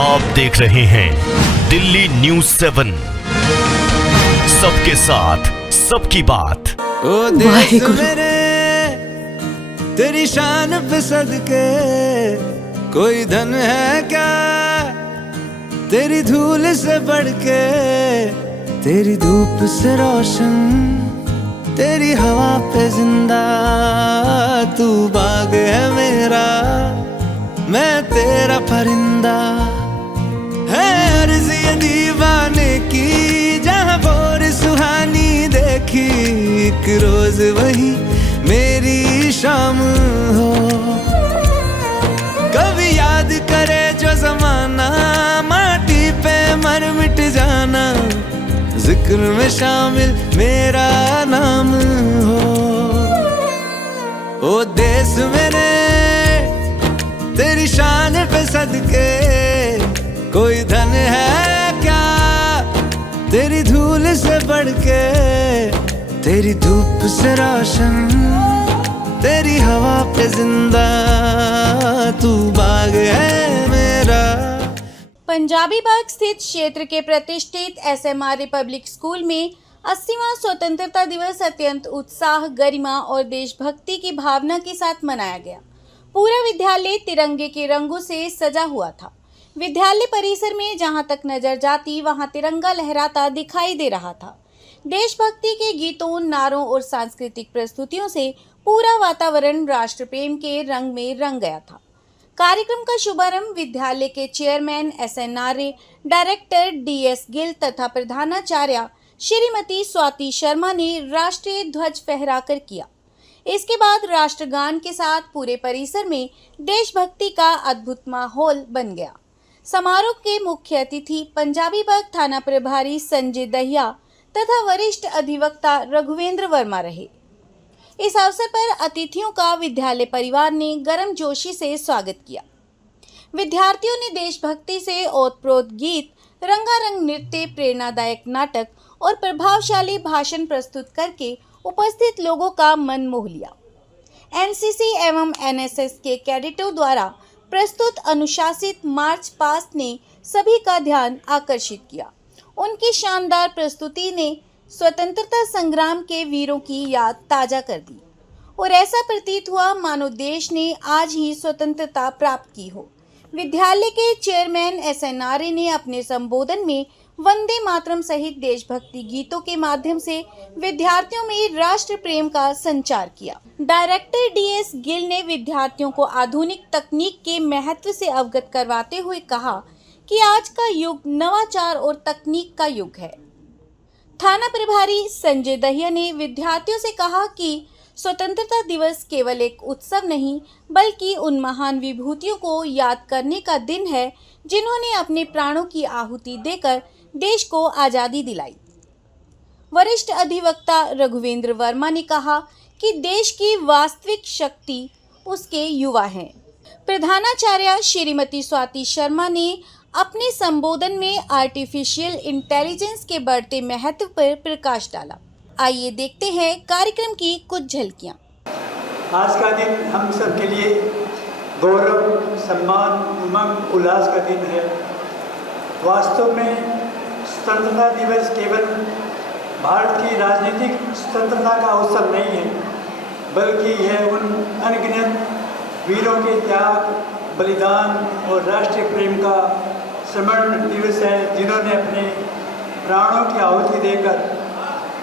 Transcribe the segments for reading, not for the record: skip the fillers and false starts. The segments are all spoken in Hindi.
आप देख रहे हैं दिल्ली न्यूज़ 7, सबके साथ सबकी बात। ओ देश मेरे तेरी शान पे सदके, कोई धन है क्या तेरी धूल से बढ़ के, तेरी धूप से रोशन, तेरी हवा पे जिंदा, तू बाग है मेरा, मैं तेरा परिंदा। है अर्ज़ ये दीवाने की, जहाँ बोर सुहानी देखी, एक रोज वही मेरी शाम हो। कभी याद करे जो जमाना, माटी पे मर मिट जाना, जिक्र में शामिल मेरा नाम हो। ओ देश मेरे तेरी शान पे सदके, कोई धन है क्या तेरी धूल से बढ़ के, तेरी धूप से रोशन, तेरी हवा पे जिंदा, तू बाग है मेरा। पंजाबी बाग स्थित क्षेत्र के प्रतिष्ठित SMRA पब्लिक स्कूल में 80वां स्वतंत्रता दिवस अत्यंत उत्साह, गरिमा और देशभक्ति की भावना के साथ मनाया गया। पूरा विद्यालय तिरंगे के रंगों से सजा हुआ था। विद्यालय परिसर में जहां तक नजर जाती वहां तिरंगा लहराता दिखाई दे रहा था। देशभक्ति के गीतों, नारों और सांस्कृतिक प्रस्तुतियों से पूरा वातावरण राष्ट्र प्रेम के रंग में रंग गया था। कार्यक्रम का शुभारंभ विद्यालय के chairman SNRA director DS Gill तथा प्रधानाचार्य श्रीमती स्वाति शर्मा ने राष्ट्रीय ध्वज फहराकर किया। इसके बाद राष्ट्रगान के साथ पूरे परिसर में देशभक्ति का अद्भुत माहौल बन गया। समारोह के मुख्य अतिथि पंजाबी बाग थाना प्रभारी संजय दहिया तथा वरिष्ठ अधिवक्ता रघुवेंद्र वर्मा रहे। इस अवसर पर अतिथियों का विद्यालय परिवार ने गर्मजोशी से स्वागत किया। विद्यार्थियों ने देशभक्ति से ओतप्रोत गीत, रंगारंग नृत्य, प्रेरणादायक नाटक और प्रभावशाली भाषण प्रस्तुत करके उपस्थित लोगों का मन मोह लिया। NCC एवं NSS के कैडेटों द्वारा प्रस्तुत अनुशासित मार्च पास्ट ने सभी का ध्यान आकर्षित किया। उनकी शानदार प्रस्तुति ने स्वतंत्रता संग्राम के वीरों की याद ताजा कर दी और ऐसा प्रतीत हुआ मानो देश ने आज ही स्वतंत्रता प्राप्त की हो। विद्यालय के चेयरमैन SNRA ने अपने संबोधन में वंदे मातरम सहित देशभक्ति गीतों के माध्यम से विद्यार्थियों में राष्ट्र प्रेम का संचार किया। डायरेक्टर DS गिल ने विद्यार्थियों को आधुनिक तकनीक के महत्व से अवगत करवाते हुए कहा कि आज का युग नवाचार और तकनीक का युग है। थाना प्रभारी संजय दहिया ने विद्यार्थियों से कहा कि स्वतंत्रता दिवस केवल एक उत्सव नहीं, बल्कि उन महान विभूतियों को याद करने का दिन है जिन्होंने अपने प्राणों की आहुति देकर देश को आज़ादी दिलाई। वरिष्ठ अधिवक्ता रघुवेंद्र वर्मा ने कहा कि देश की वास्तविक शक्ति उसके युवा हैं। प्रधानाचार्य श्रीमती स्वाति शर्मा ने अपने संबोधन में आर्टिफिशियल इंटेलिजेंस के बढ़ते महत्व पर प्रकाश डाला। आइए देखते हैं कार्यक्रम की कुछ झलकियां। आज का दिन हम सब के लिए गौरव, सम्मान, उमंग, उल्लास का दिन है। वास्तव में स्वतंत्रता दिवस केवल भारत की राजनीतिक स्वतंत्रता का उत्सव नहीं है, बल्कि यह उन अनगिनत वीरों के त्याग, बलिदान और राष्ट्रीय प्रेम का स्मरण दिवस है, जिन्होंने अपने प्राणों की आहुति देकर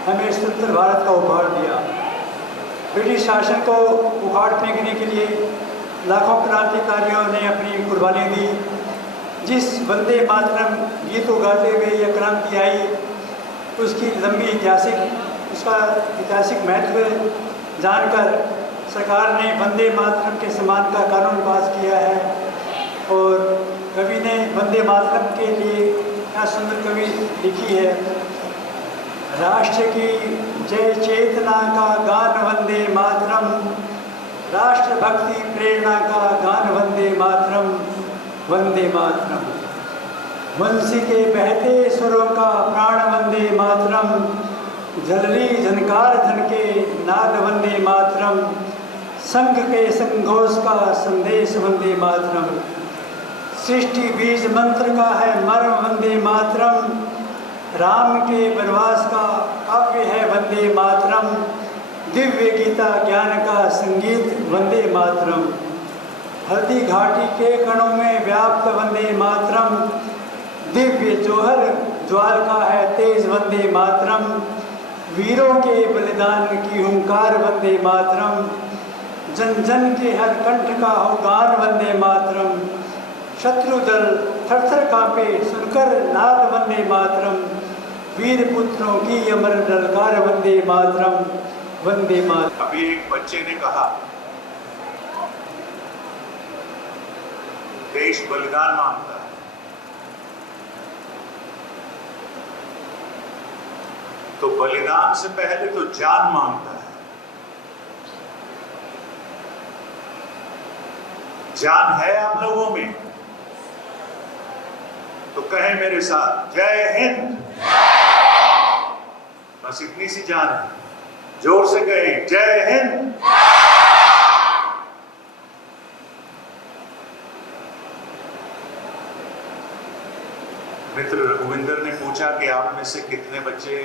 हमें स्वतंत्र भारत का उपहार दिया। ब्रिटिश शासन को उखाड़ फेंकने के लिए लाखों क्रांतिकारियों ने अपनी कुर्बानी दी। जिस वंदे मातरम गीत को गाते हुए यह क्रांति आई, उसका ऐतिहासिक महत्व जानकर सरकार ने वंदे मातरम के सम्मान का कानून पास किया है। और कवि ने वंदे मातरम के लिए क्या सुंदर कवि लिखी है। राष्ट्र की जय चेतना का गान वंदे मातरम, राष्ट्र भक्ति प्रेरणा का गान वंदे मातरम, वंदे मातरम। वंशी के बहते स्वरों का प्राण वंदे मातरम, झलरी झनकार झनके नाद वंदे मातरम, संघ के संघोष का संदेश वंदे मातरम। सृष्टि बीज मंत्र का है मर्म वंदे मातरम, राम के वनवास का काव्य है वंदे मातरम, दिव्य गीता ज्ञान का संगीत वंदे मातरम, हल्दी घाटी के कणों में व्याप्त वंदे मातरम, दिव्य जोहर ज्वाल का है तेज वंदे मातरम, वीरों के बलिदान की हुंकार वंदे मातरम, जन जन के हर कंठ का हो गान वंदे मातरम, शत्रु दल थर थर कांपे सुनकर नाद वंदे मातरम, वीर पुत्रों की अमर ललकार वंदे मातरम, वंदे मातरम। अभी एक बच्चे ने कहा देश बलिदान मांगता है, तो बलिदान से पहले तो जान मांगता है। जान है आप लोगों में तो कहें मेरे साथ जय हिंद। बस इतनी सी जान है, जोर से कहें जय हिंद। मित्र रघुविंदर ने पूछा कि आप में से कितने बच्चे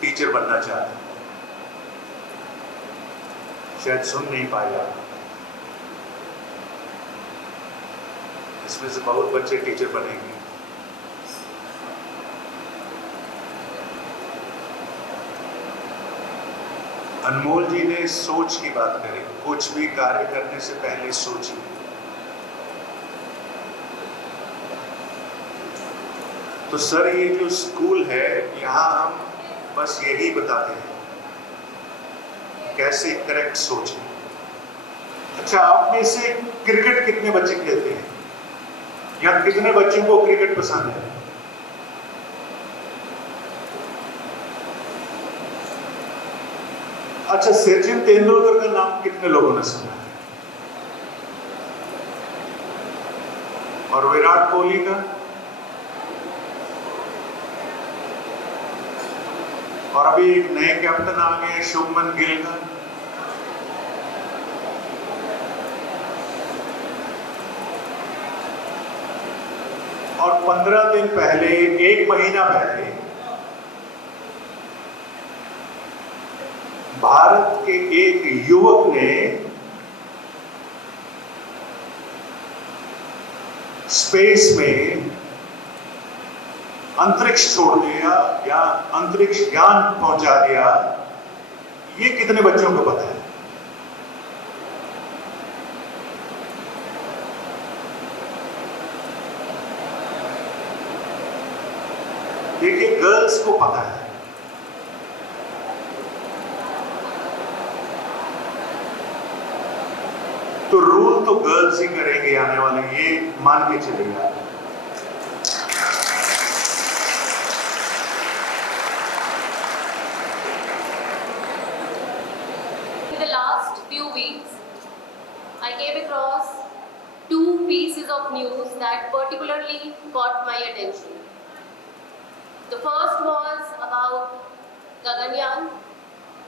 टीचर बनना चाहते हैं। शायद सुन नहीं पाया। इसमें से बहुत बच्चे टीचर बनेंगे। अनमोल जी ने सोच की बात करी, कुछ भी कार्य करने से पहले सोचिए। तो सर ये जो स्कूल है यहाँ हम बस यही बताते हैं कैसे करेक्ट सोचें। अच्छा, आप में से क्रिकेट कितने बच्चे खेलते हैं या कितने बच्चों को क्रिकेट पसंद है? अच्छा, सचिन तेंदुलकर का नाम कितने लोगों ने सुना है? और विराट कोहली का? और अभी एक नए कैप्टन आ गए शुभमन गिल का। और 15 दिन पहले, एक महीना पहले भारत के एक युवक ने स्पेस में अंतरिक्ष छोड़ दिया या अंतरिक्ष ज्ञान पहुंचा दिया। ये कितने बच्चों को पता है? देखिए, गर्ल्स को पता है। तो रूल तो गर्ल्स ही करेंगे आने वाले, ये मान के चलेगा। In the last few weeks, I came across two pieces of news that particularly caught my attention. The first was about Gaganyaan,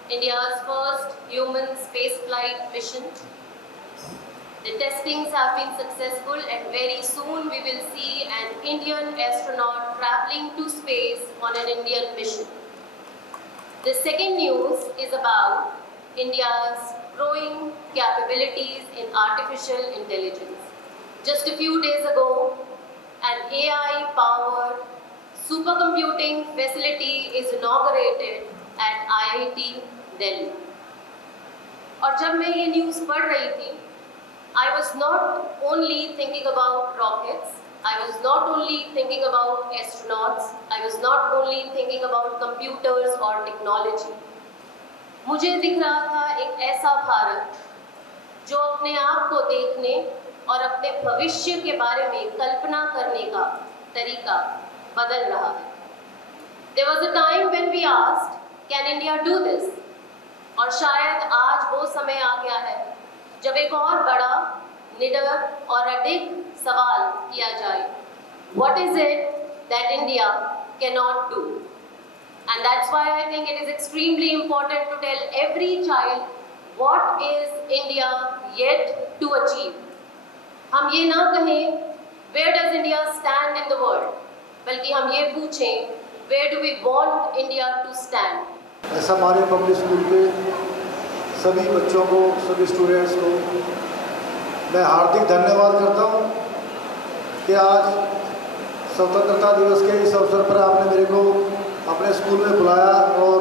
India's first human spaceflight mission. The testings have been successful and very soon we will see an Indian astronaut traveling to space on an Indian mission. The second news is about India's growing capabilities in artificial intelligence. Just a few days ago, an AI-powered supercomputing facility is inaugurated at IIT Delhi. और जब मैं ये न्यूज़ पढ़ रही थी, I was not only thinking about rockets, I was not only thinking about astronauts, I was not only thinking about computers or technology. मुझे दिख रहा था एक ऐसा भारत जो अपने आप को देखने और अपने भविष्य के बारे में कल्पना करने का तरीका बदल रहा है। There was a time when we asked, can India do this? और शायद आज वो समय आ गया है जब एक और बड़ा, निडर और अडिग सवाल किया जाए, What is it that India cannot do? And that's why I think it is extremely important to tell every child what is India yet to achieve. हम ये ना कहें where does India stand in the world? बल्कि हम ये पूछें, where do we want India to stand? ऐसा हमारे पब्लिक स्कूल के सभी बच्चों को, सभी स्टूडेंट्स को मैं हार्दिक धन्यवाद करता हूँ कि आज स्वतंत्रता दिवस के इस अवसर पर आपने मेरे को अपने स्कूल में बुलाया और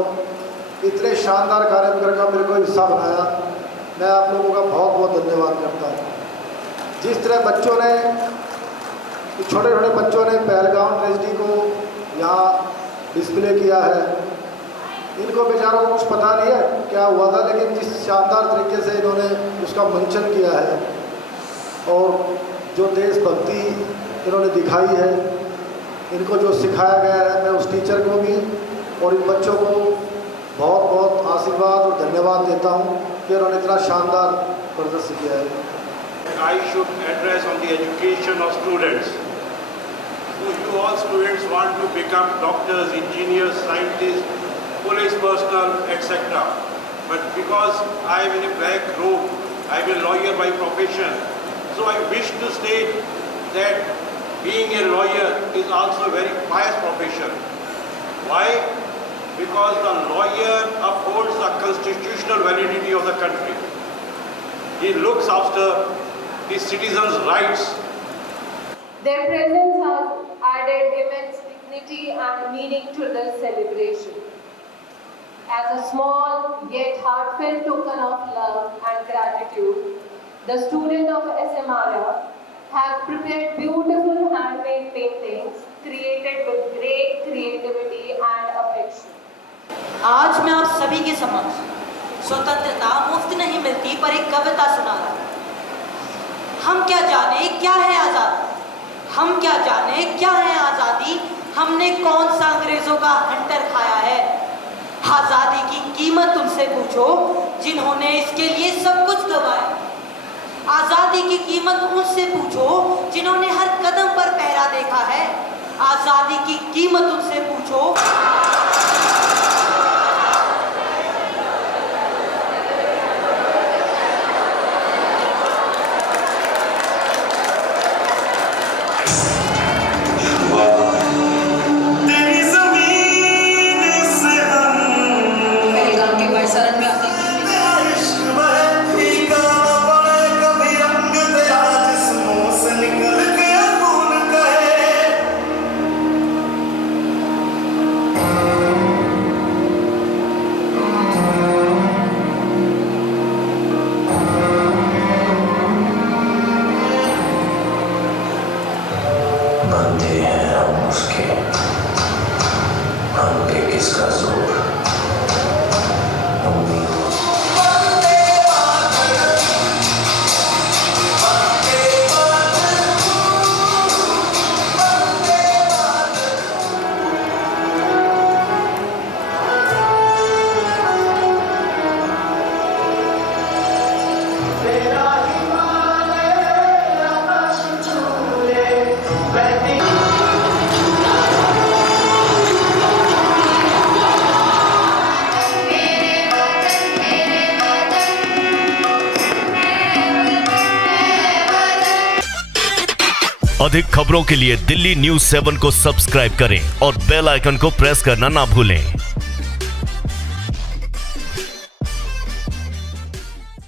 इतने शानदार कार्यक्रम का मेरे को हिस्सा बनाया। मैं आप लोगों का बहुत बहुत धन्यवाद करता हूँ। जिस तरह बच्चों ने, छोटे छोटे बच्चों ने पहलगाम ट्रेजेडी को यहाँ डिस्प्ले किया है, इनको बेचारों को कुछ पता नहीं है क्या हुआ था, लेकिन जिस शानदार तरीके से इन्होंने उसका मंचन किया है और जो देशभक्ति इन्होंने दिखाई है, इनको जो सिखाया गया है, मैं उस टीचर को भी और इन बच्चों को बहुत बहुत आशीर्वाद और धन्यवाद देता हूँ कि उन्होंने इतना शानदार प्रदर्शन किया है। I should address on the education of students. So you all students want to become doctors, engineers, scientists, police personnel, etc. But because I am in a black robe, I am a lawyer by profession. So I wish to state that being a lawyer is also a very pious profession. Why? Because the lawyer upholds the constitutional validity of the country. He looks after the citizens' rights. Their presence has added immense dignity and meaning to the celebration. As a small yet heartfelt token of love and gratitude, the students of SMRA have prepared beautiful handmade paintings created with great creativity and affection. आज मैं आप सभी के समक्ष स्वतंत्रता मुफ्त नहीं मिलती पर एक कविता सुना रहा हूं। हम क्या जाने क्या है आज़ादी, हम क्या जाने क्या है आज़ादी, हमने कौन सा अंग्रेजों का हंटर खाया है। आज़ादी की कीमत उनसे पूछो जिन्होंने इसके लिए सब कुछ गंवाया। आज़ादी की कीमत उनसे पूछो जिन्होंने हर कदम पर पहरा देखा है। आज़ादी की कीमत उनसे पूछो। बंदे हैं हम उसके, हम पे किसका जोर। अधिक खबरों के लिए दिल्ली न्यूज़ 7 को सब्सक्राइब करें और बेल आइकन को प्रेस करना ना भूलें।